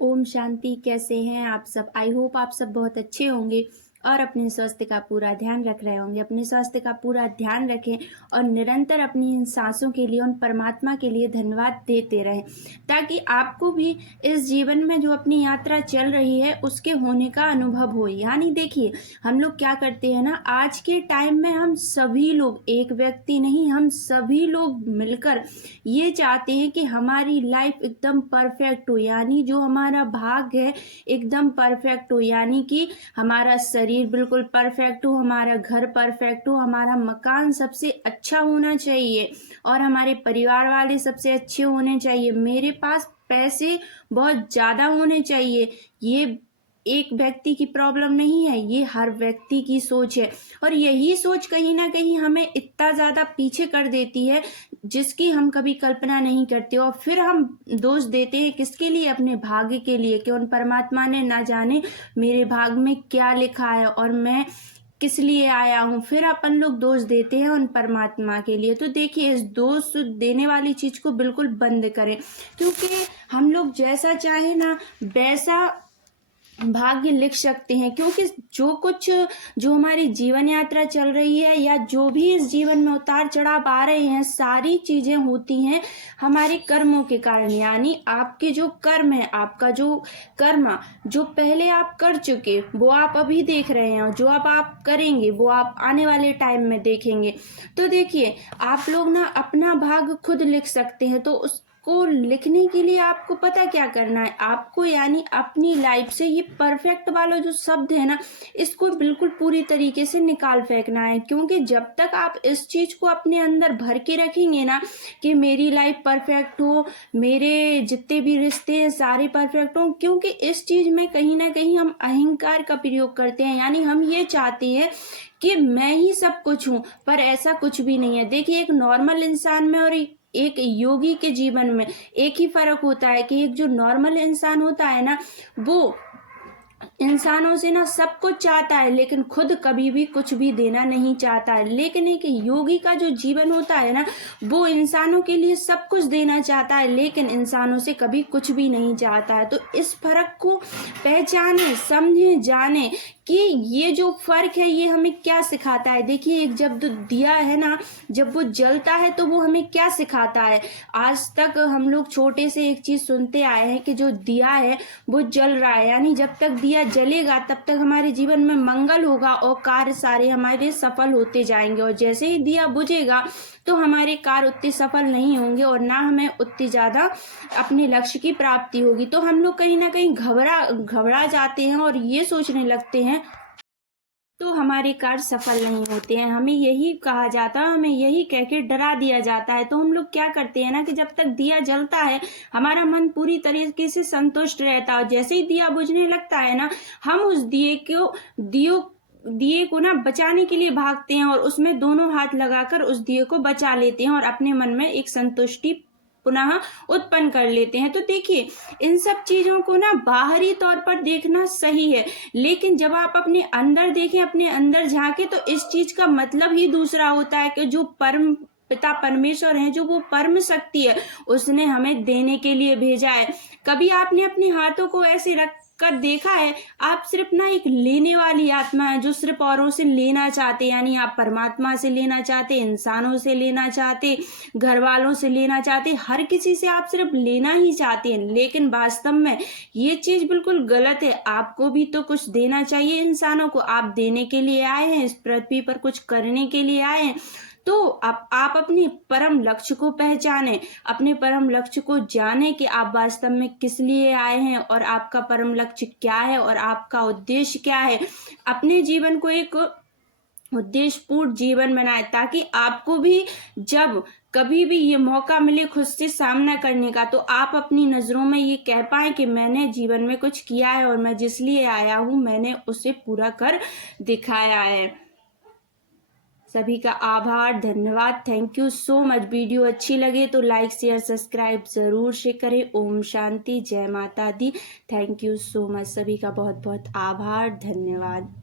ओम शांति। कैसे हैं आप सब? आई होप आप सब बहुत अच्छे होंगे और अपने स्वास्थ्य का पूरा ध्यान रख रहे होंगे। अपने स्वास्थ्य का पूरा ध्यान रखें और निरंतर अपनी इन सांसों के लिए, उन परमात्मा के लिए धन्यवाद देते रहें, ताकि आपको भी इस जीवन में जो अपनी यात्रा चल रही है उसके होने का अनुभव हो। यानी देखिए, हम लोग क्या करते हैं ना, आज के टाइम में हम सभी लोग, एक व्यक्ति नहीं, हम सभी लोग मिलकर ये चाहते हैं कि हमारी लाइफ एकदम परफेक्ट हो, यानी जो हमारा भाग्य है एकदम परफेक्ट हो, यानी कि हमारा शरीर बिल्कुल परफेक्ट हो, हमारा घर परफेक्ट हो, हमारा मकान सबसे अच्छा होना चाहिए और हमारे परिवार वाले सबसे अच्छे होने चाहिए, मेरे पास पैसे बहुत ज़्यादा होने चाहिए। ये एक व्यक्ति की प्रॉब्लम नहीं है, ये हर व्यक्ति की सोच है और यही सोच कहीं ना कहीं हमें इतना ज़्यादा पीछे कर देती है जिसकी हम कभी कल्पना नहीं करते। और फिर हम दोष देते हैं किसके लिए? अपने भाग्य के लिए, कि उन परमात्मा ने ना जाने मेरे भाग्य में क्या लिखा है और मैं किस लिए आया हूँ। फिर अपन लोग दोष देते हैं उन परमात्मा के लिए। तो देखिए, इस दोष देने वाली चीज को बिल्कुल बंद करें, क्योंकि हम लोग जैसा चाहे ना वैसा भाग्य लिख सकते हैं। क्योंकि जो हमारी जीवन यात्रा चल रही है या जो भी इस जीवन में उतार चढ़ाव आ रहे हैं, सारी चीजें होती हैं हमारे कर्मों के कारण। यानी आपके जो कर्म है, आपका जो कर्म जो पहले आप कर चुके वो आप अभी देख रहे हैं और जो अब आप करेंगे वो आप आने वाले टाइम में देखेंगे। तो देखिए, आप लोग ना अपना भाग्य खुद लिख सकते हैं। तो को लिखने के लिए आपको पता क्या करना है? आपको यानी अपनी लाइफ से ये परफेक्ट वाला जो शब्द है ना, इसको बिल्कुल पूरी तरीके से निकाल फेंकना है। क्योंकि जब तक आप इस चीज को अपने अंदर भर के रखेंगे ना कि मेरी लाइफ परफेक्ट हो, मेरे जितने भी रिश्ते हैं सारे परफेक्ट हो, क्योंकि इस चीज में कहीं ना कहीं हम अहंकार का प्रयोग करते हैं। यानी हम ये चाहते हैं कि मैं ही सब कुछ हूँ, पर ऐसा कुछ भी नहीं है। देखिए, एक नॉर्मल इंसान में और एक योगी के जीवन में एक ही फर्क होता है कि एक जो नॉर्मल इंसान होता है ना, वो इंसानों से ना सब कुछ चाहता है लेकिन खुद कभी भी कुछ भी देना नहीं चाहता है। लेकिन एक योगी का जो जीवन होता है ना, वो इंसानों के लिए सब कुछ देना चाहता है लेकिन इंसानों से कभी कुछ भी नहीं चाहता है। तो इस फर्क को पहचाने, समझे, जाने कि ये जो फर्क है ये हमें क्या सिखाता है। देखिए, एक जब दिया है ना, जब वो जलता है तो वो हमें क्या सिखाता है। आज तक हम लोग छोटे से एक चीज सुनते आए हैं कि जो दिया है वो जल रहा है, यानी जब तक दिया जलेगा तब तक हमारे जीवन में मंगल होगा और कार्य सारे हमारे सफल होते जाएंगे। और जैसे ही दिया बुझेगा तो हमारे कार्य उतने सफल नहीं होंगे और ना हमें उतनी ज्यादा अपने लक्ष्य की प्राप्ति होगी। तो हम लोग कहीं ना कहीं घबरा जाते हैं और ये सोचने लगते हैं तो हमारे कार्य सफल नहीं होते हैं। हमें यही कहा जाता है, हमें यही कह के डरा दिया जाता है। तो हम लोग क्या करते हैं ना कि जब तक दिया जलता है हमारा मन पूरी तरीके से संतुष्ट रहता है। जैसे ही दिया बुझने लगता है ना, हम उस दिए को ना बचाने के लिए भागते हैं और उसमें दोनों हाथ लगाकर उस दिए को बचा लेते हैं और अपने मन में एक संतुष्टि पुनः उत्पन्न कर लेते हैं। तो देखिए, इन सब चीजों को ना बाहरी तौर पर देखना सही है, लेकिन जब आप अपने अंदर देखें, अपने अंदर झांके, तो इस चीज का मतलब ही दूसरा होता है कि जो परम पिता परमेश्वर है, जो वो परम शक्ति है, उसने हमें देने के लिए भेजा है। कभी आपने अपने हाथों को ऐसे रख कर देखा है? आप सिर्फ ना एक लेने वाली आत्मा है जो सिर्फ औरों से लेना चाहते, यानी आप परमात्मा से लेना चाहते, इंसानों से लेना चाहते, घर वालों से लेना चाहते, हर किसी से आप सिर्फ लेना ही चाहते हैं। लेकिन वास्तव में ये चीज बिल्कुल गलत है। आपको भी तो कुछ देना चाहिए इंसानों को। आप देने के लिए आए हैं, इस पृथ्वी पर कुछ करने के लिए आए हैं। तो आप अपने परम लक्ष्य को पहचाने, अपने परम लक्ष्य को जाने कि आप वास्तव में किस लिए आए हैं और आपका परम लक्ष्य क्या है और आपका उद्देश्य क्या है। अपने जीवन को एक उद्देश्यपूर्ण जीवन बनाए, ताकि आपको भी जब कभी भी ये मौका मिले खुद से सामना करने का, तो आप अपनी नजरों में ये कह पाए कि मैंने जीवन में कुछ किया है और मैं जिस लिए आया हूं मैंने उसे पूरा कर दिखाया है। सभी का आभार, धन्यवाद, thank you so much. Video अच्छी लगे तो लाइक शेयर सब्सक्राइब जरूर से करें। ओम शांति, जय माता दी। Thank you so much. सभी का बहुत बहुत आभार, धन्यवाद।